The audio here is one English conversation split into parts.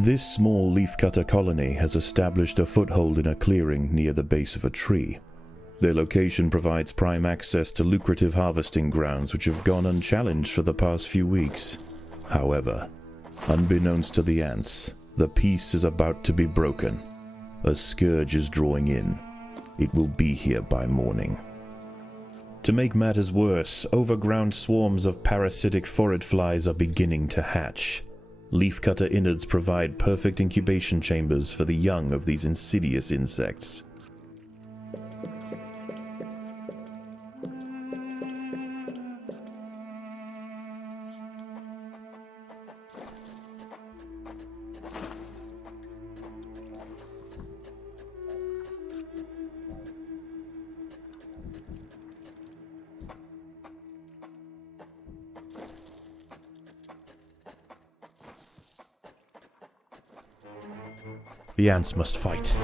This small leafcutter colony has established a foothold in a clearing near the base of a tree. Their location provides prime access to lucrative harvesting grounds which have gone unchallenged for the past few weeks. However, unbeknownst to the ants, the peace is about to be broken. A scourge is drawing in. It will be here by morning. To make matters worse, overground swarms of parasitic phorid flies are beginning to hatch. Leafcutter innards provide perfect incubation chambers for the young of these insidious insects. The ants must fight.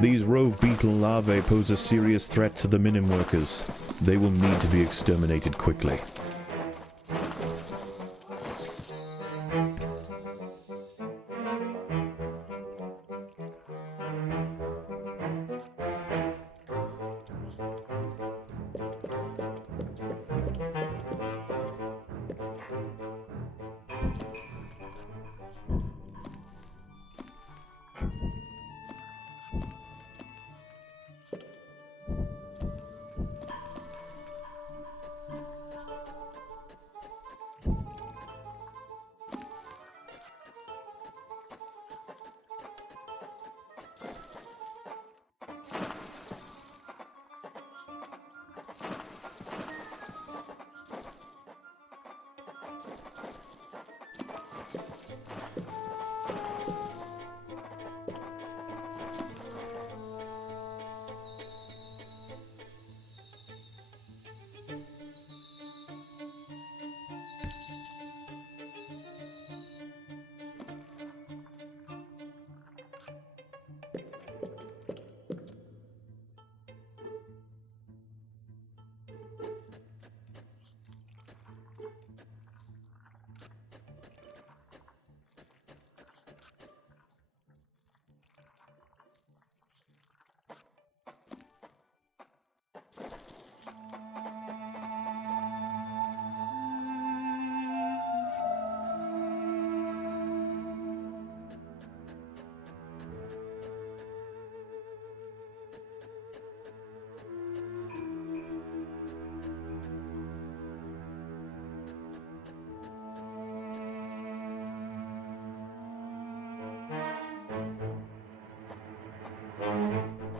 These rove beetle larvae pose a serious threat to the minim workers. They will need to be exterminated quickly.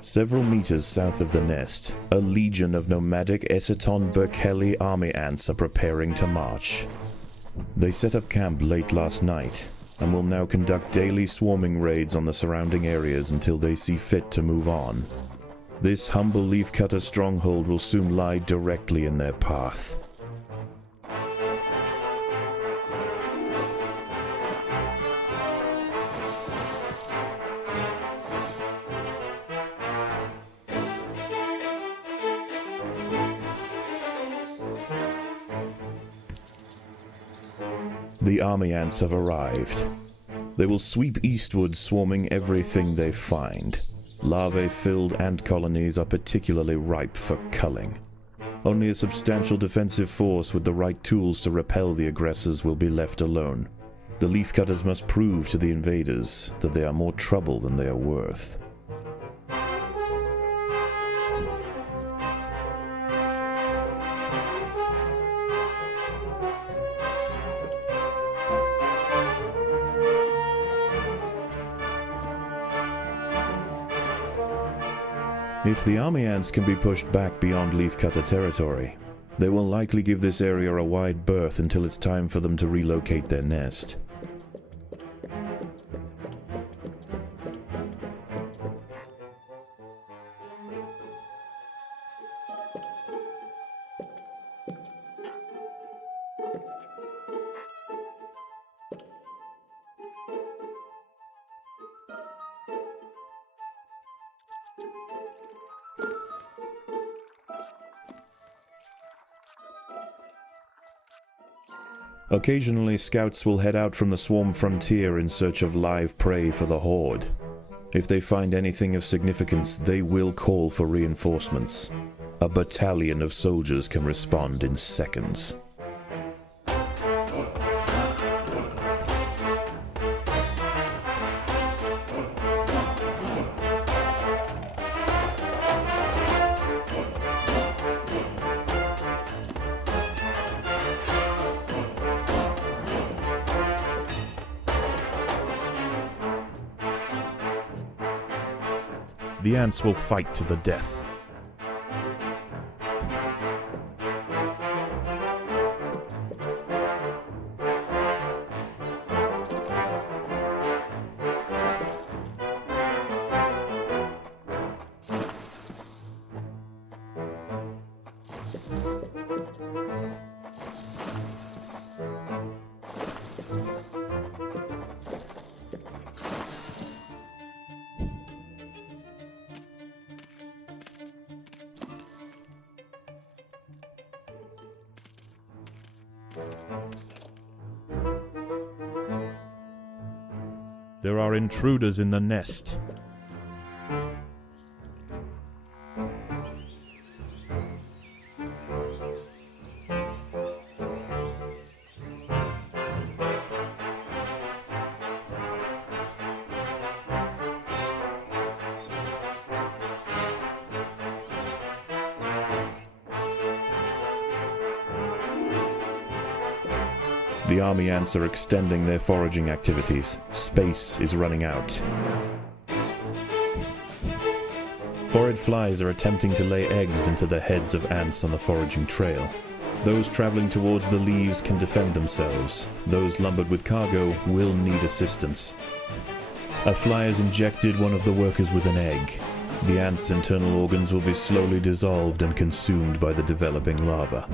Several meters south of the nest, a legion of nomadic Eciton Berkeley army ants are preparing to march. They set up camp late last night, and will now conduct daily swarming raids on the surrounding areas until they see fit to move on. This humble leafcutter stronghold will soon lie directly in their path. The army ants have arrived. They will sweep eastward, swarming everything they find. Larvae-filled ant colonies are particularly ripe for culling. Only a substantial defensive force with the right tools to repel the aggressors will be left alone. The leafcutters must prove to the invaders that they are more trouble than they are worth. If the army ants can be pushed back beyond leafcutter territory, they will likely give this area a wide berth until it's time for them to relocate their nest. Occasionally, scouts will head out from the swarm frontier in search of live prey for the horde. If they find anything of significance, they will call for reinforcements. A battalion of soldiers can respond in seconds. The ants will fight to the death. There are intruders in the nest. The army ants are extending their foraging activities. Space is running out. Phorid flies are attempting to lay eggs into the heads of ants on the foraging trail. Those traveling towards the leaves can defend themselves. Those lumbered with cargo will need assistance. A fly has injected one of the workers with an egg. The ant's internal organs will be slowly dissolved and consumed by the developing larva.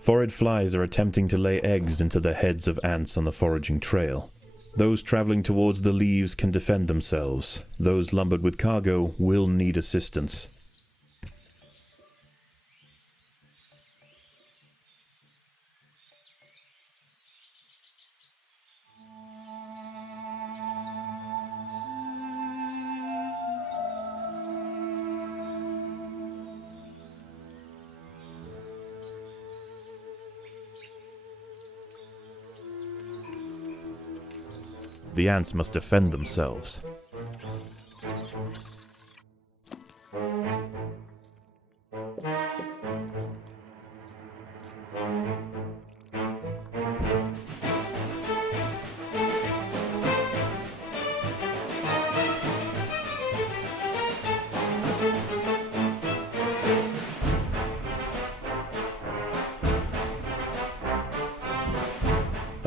Phorid flies are attempting to lay eggs into the heads of ants on the foraging trail. Those traveling towards the leaves can defend themselves. Those lumbered with cargo will need assistance. The ants must defend themselves.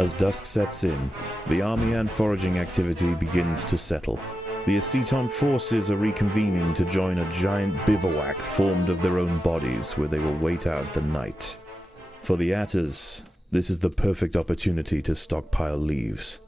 As dusk sets in, the army and foraging activity begins to settle. The Aceton forces are reconvening to join a giant bivouac formed of their own bodies where they will wait out the night. For the Atters, this is the perfect opportunity to stockpile leaves.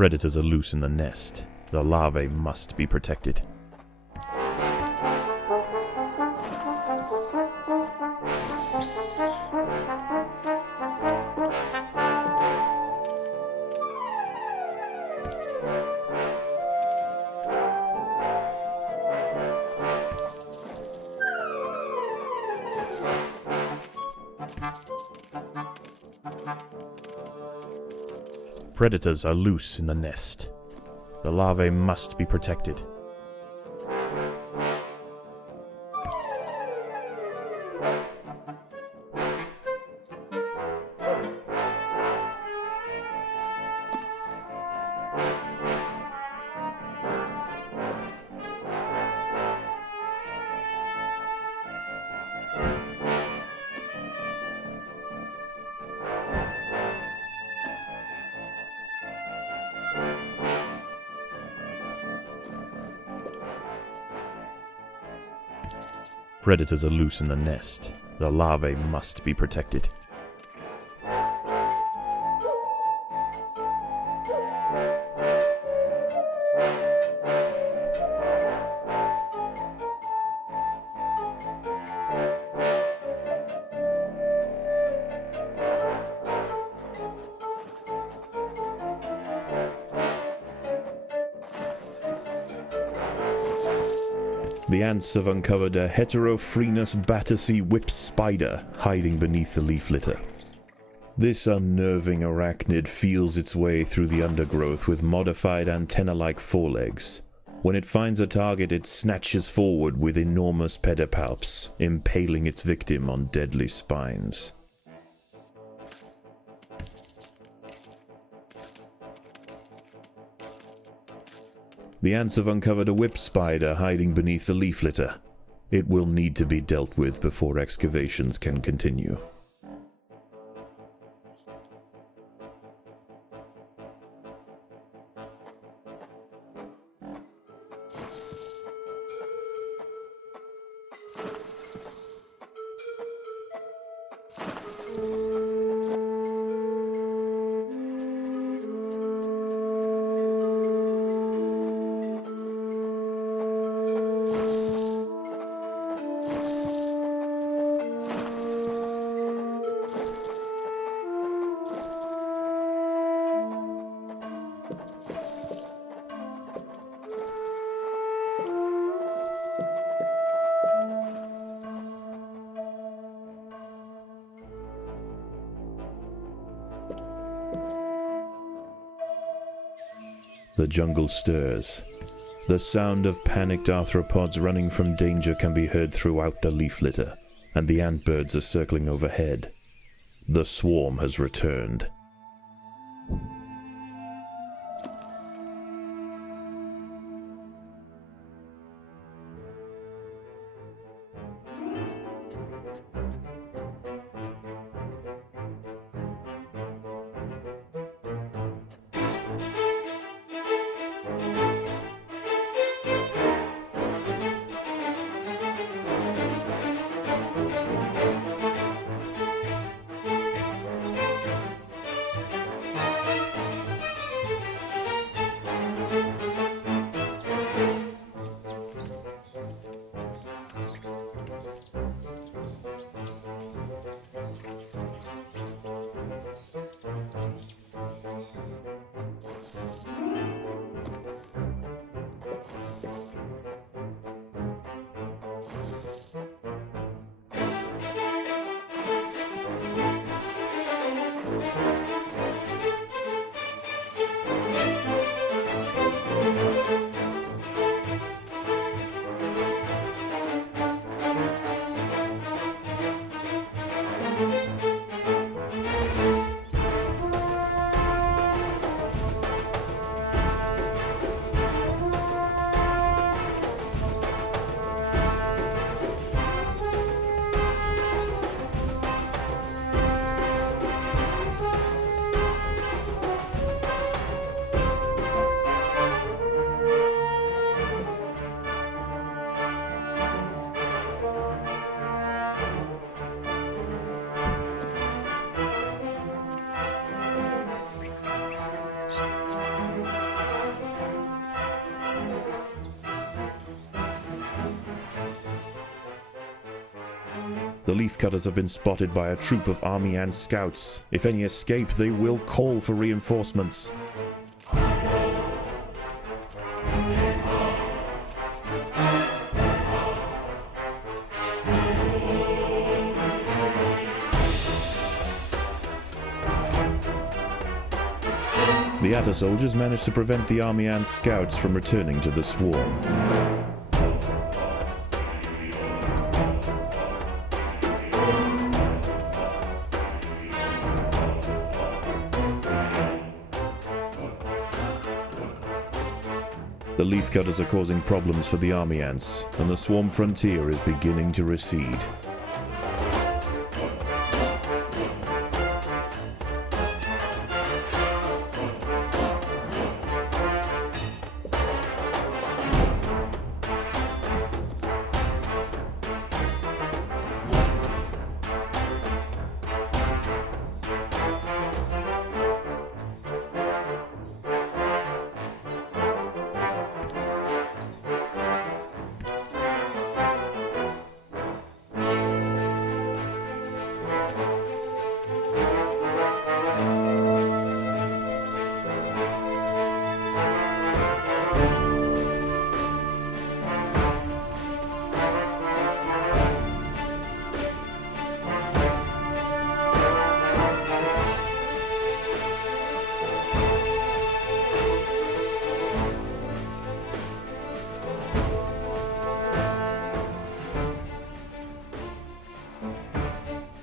Predators are loose in the nest. The larvae must be protected. Predators are loose in the nest. The larvae must be protected. Predators are loose in the nest. The larvae must be protected. The ants have uncovered a Heterophrenius Battersea whip spider hiding beneath the leaf litter. This unnerving arachnid feels its way through the undergrowth with modified antenna-like forelegs. When it finds a target, it snatches forward with enormous pedipalps, impaling its victim on deadly spines. The ants have uncovered a whip spider hiding beneath the leaf litter. It will need to be dealt with before excavations can continue. The jungle stirs. The sound of panicked arthropods running from danger can be heard throughout the leaf litter, and the ant birds are circling overhead. The swarm has returned. The leafcutters have been spotted by a troop of army ant scouts. If any escape, they will call for reinforcements. The Atta soldiers managed to prevent the army ant scouts from returning to the swarm. The leafcutters are causing problems for the army ants, and the swarm frontier is beginning to recede.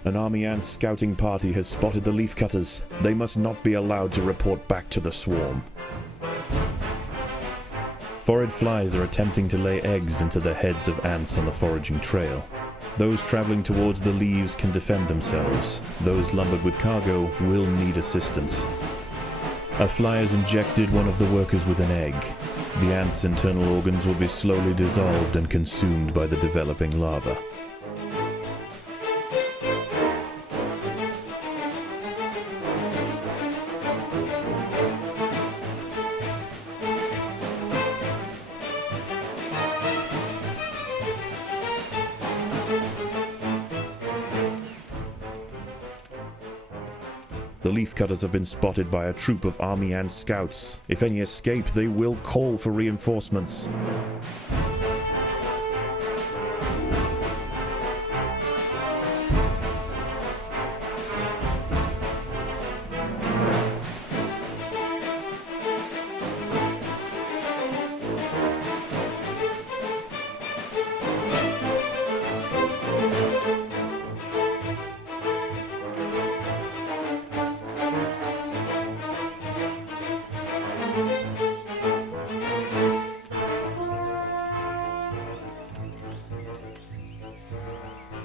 An army ant scouting party has spotted the leafcutters. They must not be allowed to report back to the swarm. Phorid flies are attempting to lay eggs into the heads of ants on the foraging trail. Those traveling towards the leaves can defend themselves. Those lumbered with cargo will need assistance. A fly has injected one of the workers with an egg. The ant's internal organs will be slowly dissolved and consumed by the developing larva. The leafcutters have been spotted by a troop of army ant scouts. If any escape, they will call for reinforcements.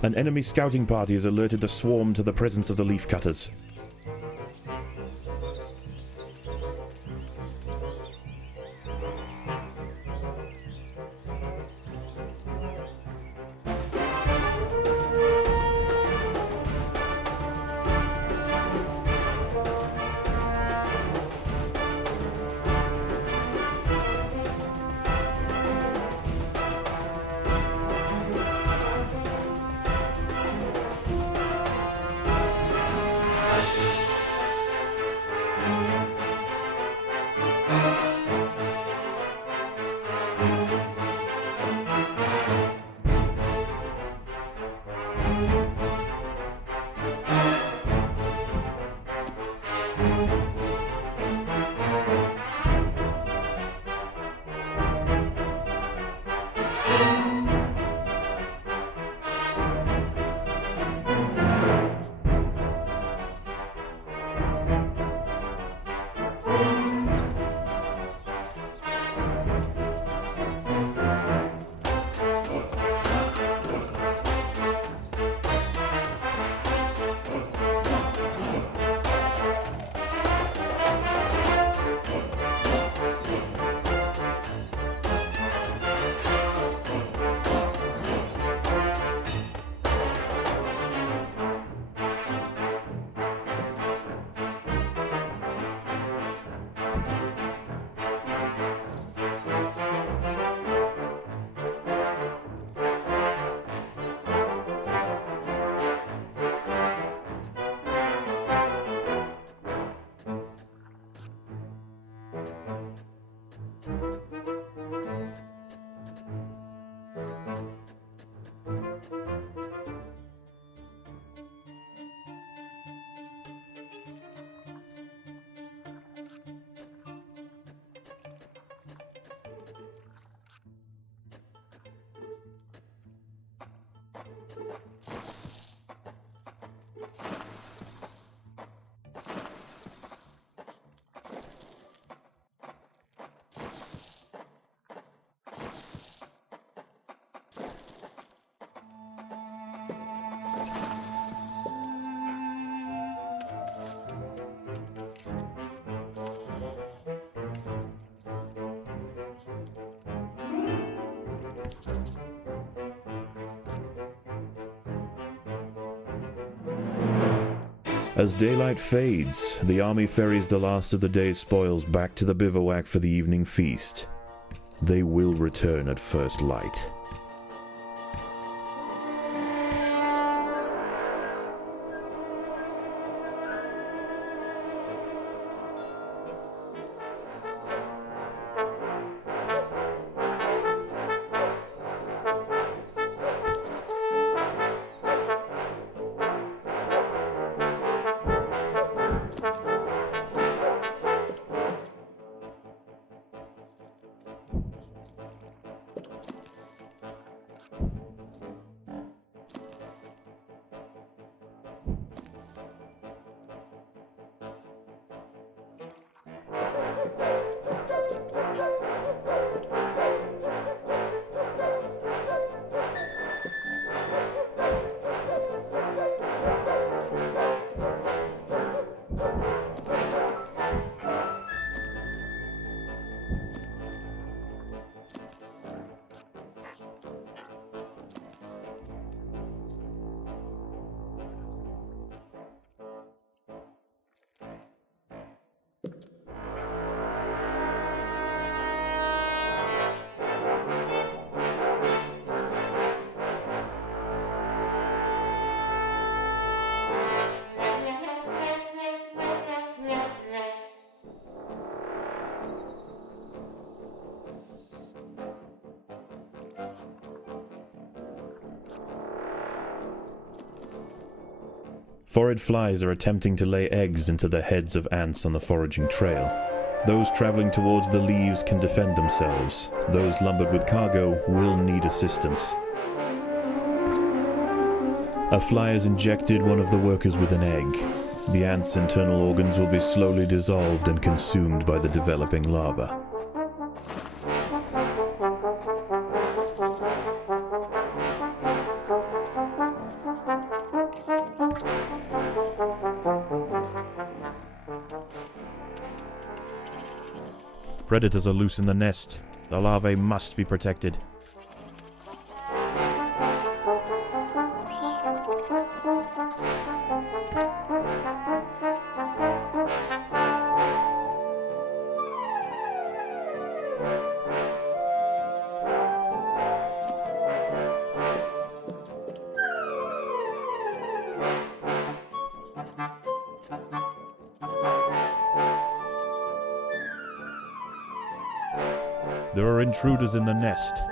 An enemy scouting party has alerted the swarm to the presence of the leafcutters. As daylight fades, the army ferries the last of the day's spoils back to the bivouac for the evening feast. They will return at first light. Phorid flies are attempting to lay eggs into the heads of ants on the foraging trail. Those traveling towards the leaves can defend themselves. Those lumbered with cargo will need assistance. A fly has injected one of the workers with an egg. The ant's internal organs will be slowly dissolved and consumed by the developing larva. Predators are loose in the nest. The larvae must be protected. There are intruders in the nest.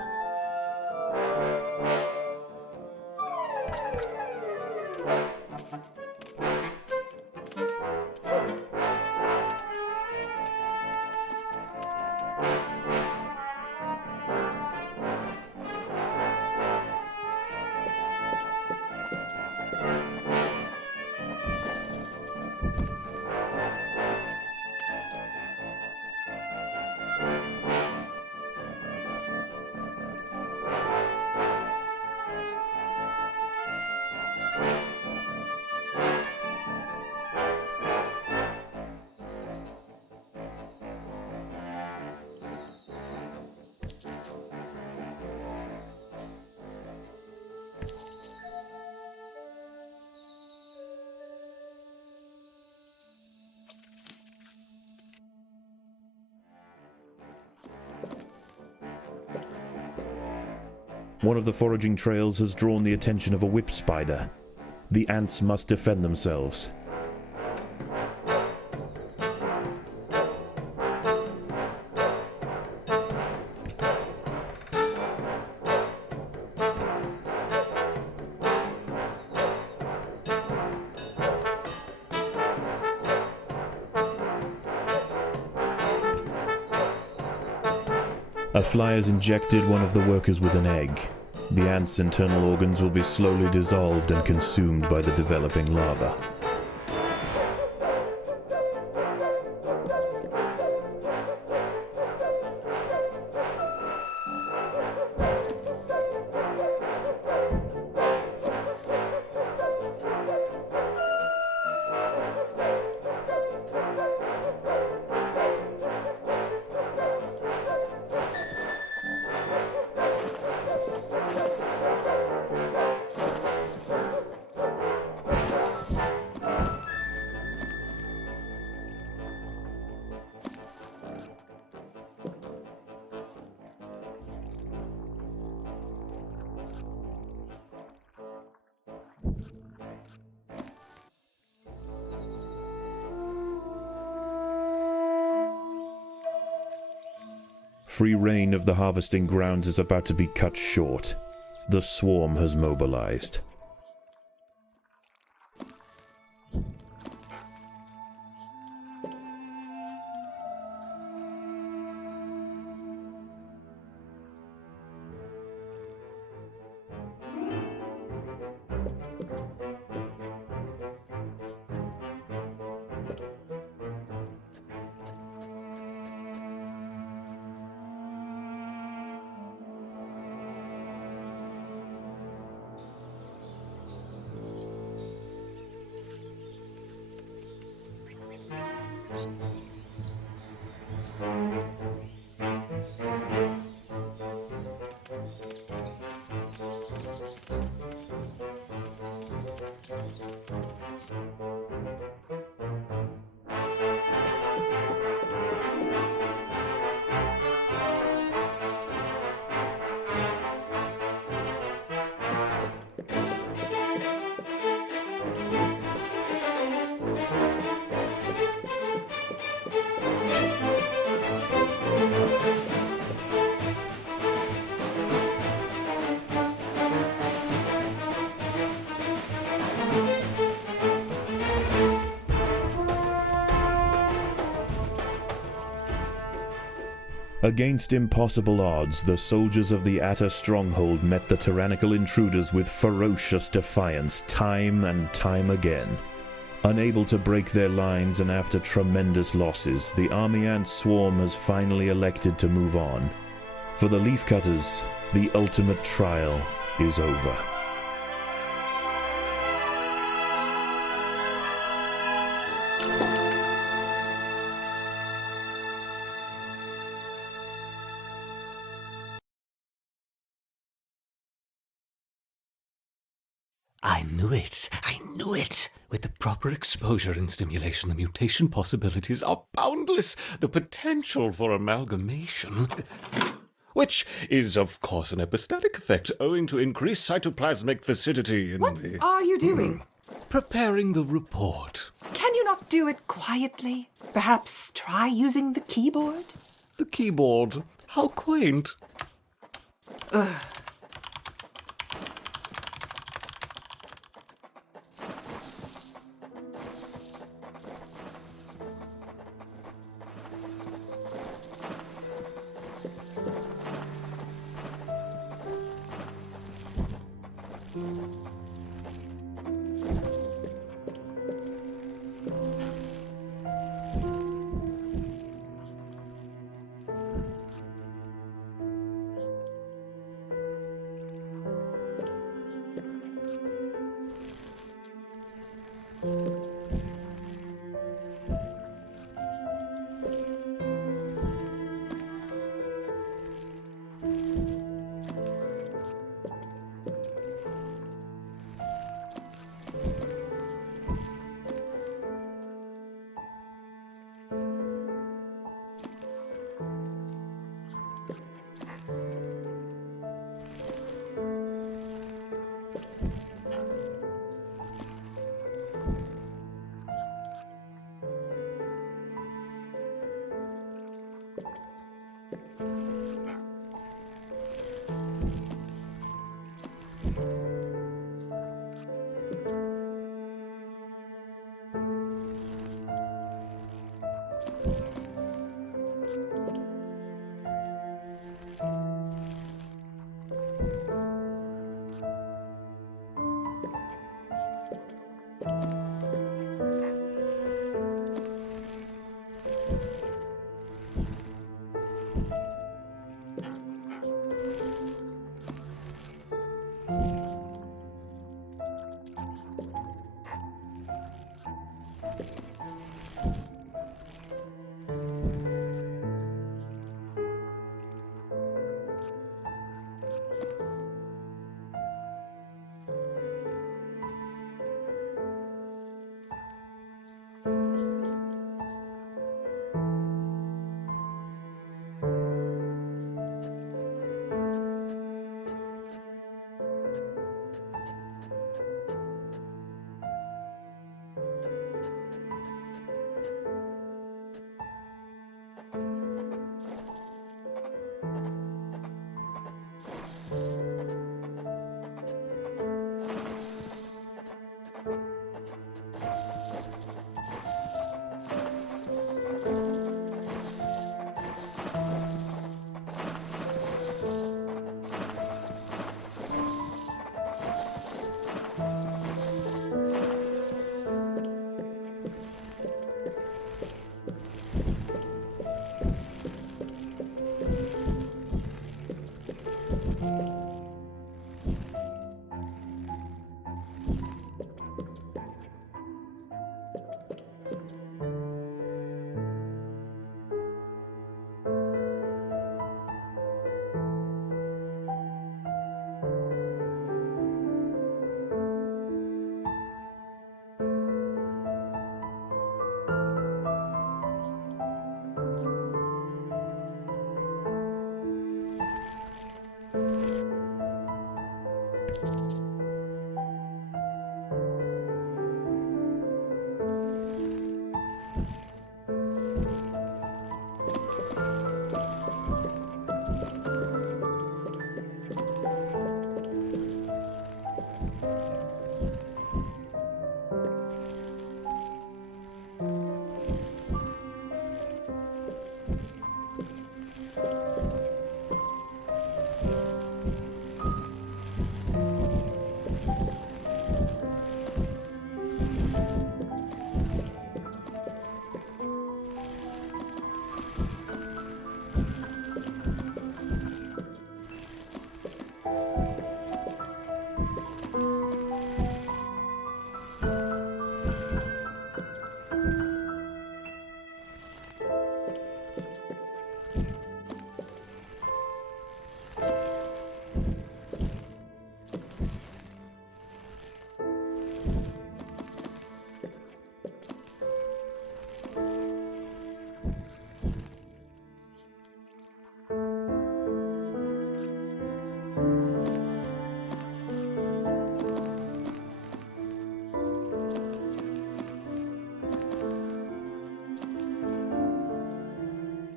One of the foraging trails has drawn the attention of a whip spider. The ants must defend themselves. A fly has injected one of the workers with an egg. The ant's internal organs will be slowly dissolved and consumed by the developing larva. Free reign of the harvesting grounds is about to be cut short. The swarm has mobilized. Against impossible odds, the soldiers of the Atta stronghold met the tyrannical intruders with ferocious defiance time and time again. Unable to break their lines and after tremendous losses, the army ant swarm has finally elected to move on. For the leafcutters, the ultimate trial is over. I knew it! I knew it! With the proper exposure and stimulation, the mutation possibilities are boundless. The potential for amalgamation, which is, of course, an epistatic effect owing to increased cytoplasmic viscidity in What the... are you doing? Preparing the report. Can you not do it quietly? Perhaps try using the keyboard? The keyboard. How quaint.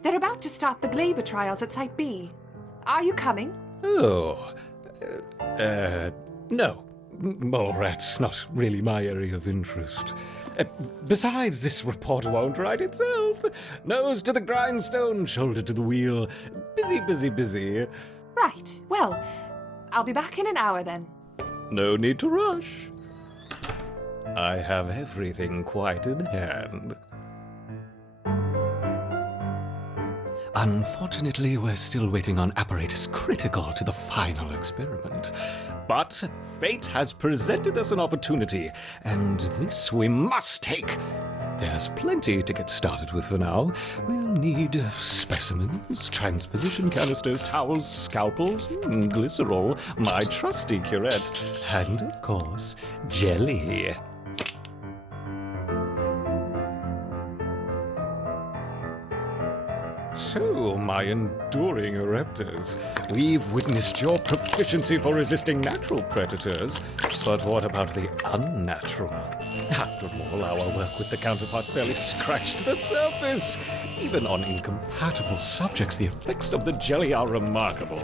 They're about to start the Glaber trials at Site B. Are you coming? Oh, no. Mole rats, not really my area of interest. Besides, this report won't write itself. Nose to the grindstone, shoulder to the wheel. Busy, busy, busy. Right. Well, I'll be back in an hour then. No need to rush. I have everything quite in hand. Unfortunately, we're still waiting on apparatus critical to the final experiment. But fate has presented us an opportunity, and this we must take. There's plenty to get started with for now. We'll need specimens, transposition canisters, towels, scalpels, glycerol, my trusty curette, and, of course, jelly. So, my enduring Ereptors, we've witnessed your proficiency for resisting natural predators, but what about the unnatural? After all, our work with the counterparts barely scratched the surface. Even on incompatible subjects, the effects of the jelly are remarkable.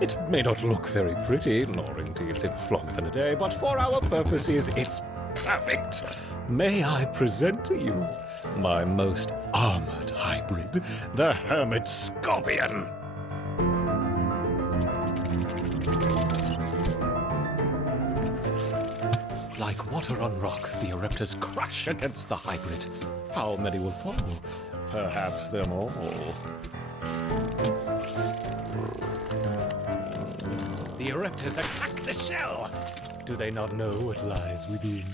It may not look very pretty, nor indeed live longer than a day, but for our purposes, it's perfect. May I present to you my most armored hybrid, the Hermit Scorpion. Like water on rock, the Ereptors crash against the hybrid. How many will follow? Perhaps them all. The Ereptors attack the shell! Do they not know what lies within?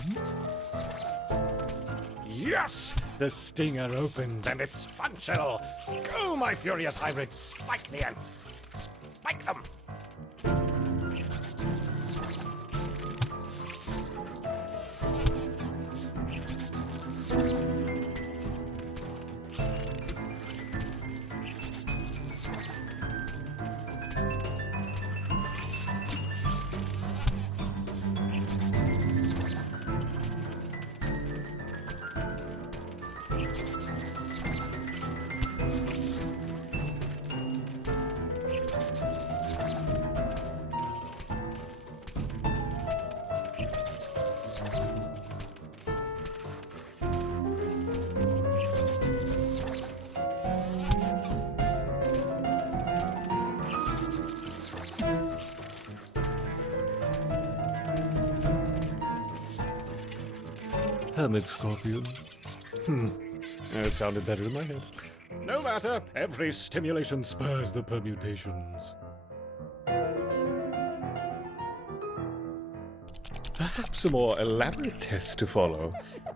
Yes! The stinger opens and it's functional! Go, my furious hybrid! Spike the ants! Spike them! Hermit Scorpion. That sounded better in my head. No matter, every stimulation spurs the permutations. Perhaps a more elaborate test to follow.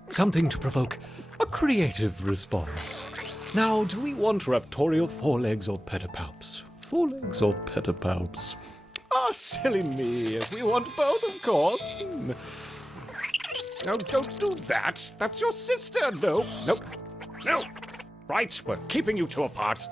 Something to provoke a creative response. Now, do we want raptorial forelegs or pedipalps? Forelegs or pedipalps? Ah, silly me. We want both, of course. No, don't do that. That's your sister. No, no, no. Right, we're keeping you two apart.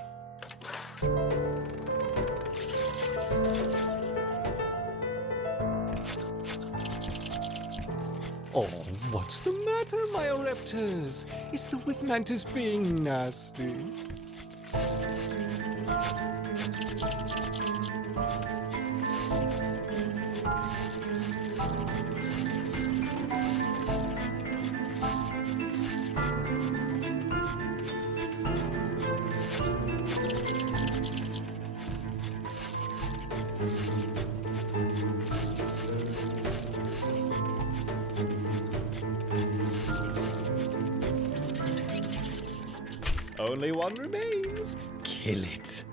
Oh, what's the matter, my Ereptors? Is the Whip Mantis being nasty? Only one remains. Kill it.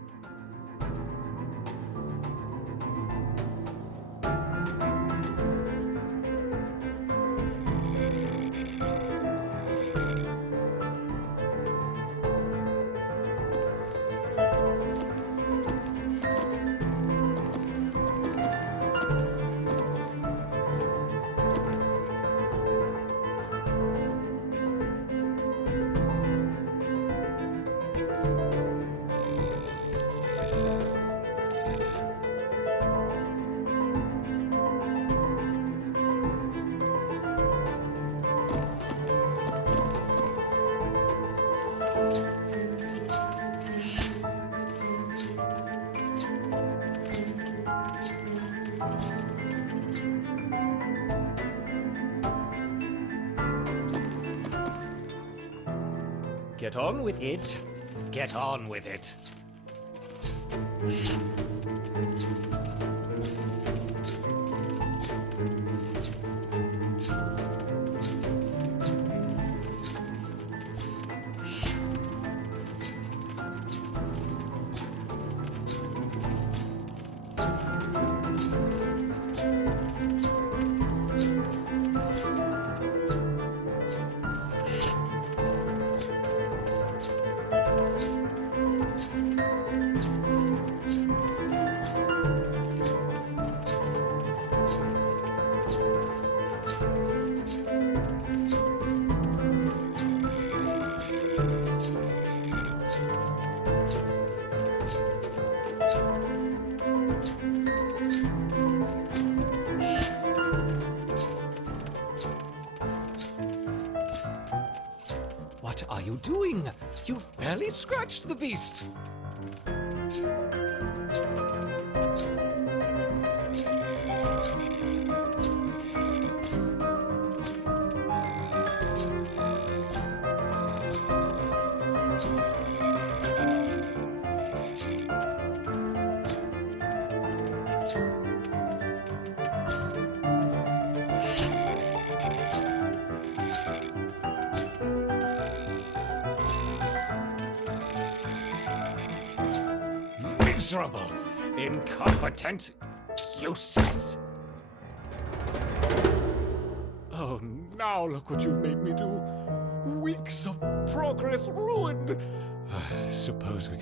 Get on with it. Get on with it. What are you doing? You've barely scratched the beast. Miserable, incompetent, useless. Oh, now look what you've made me do. Weeks of progress ruined. Suppose we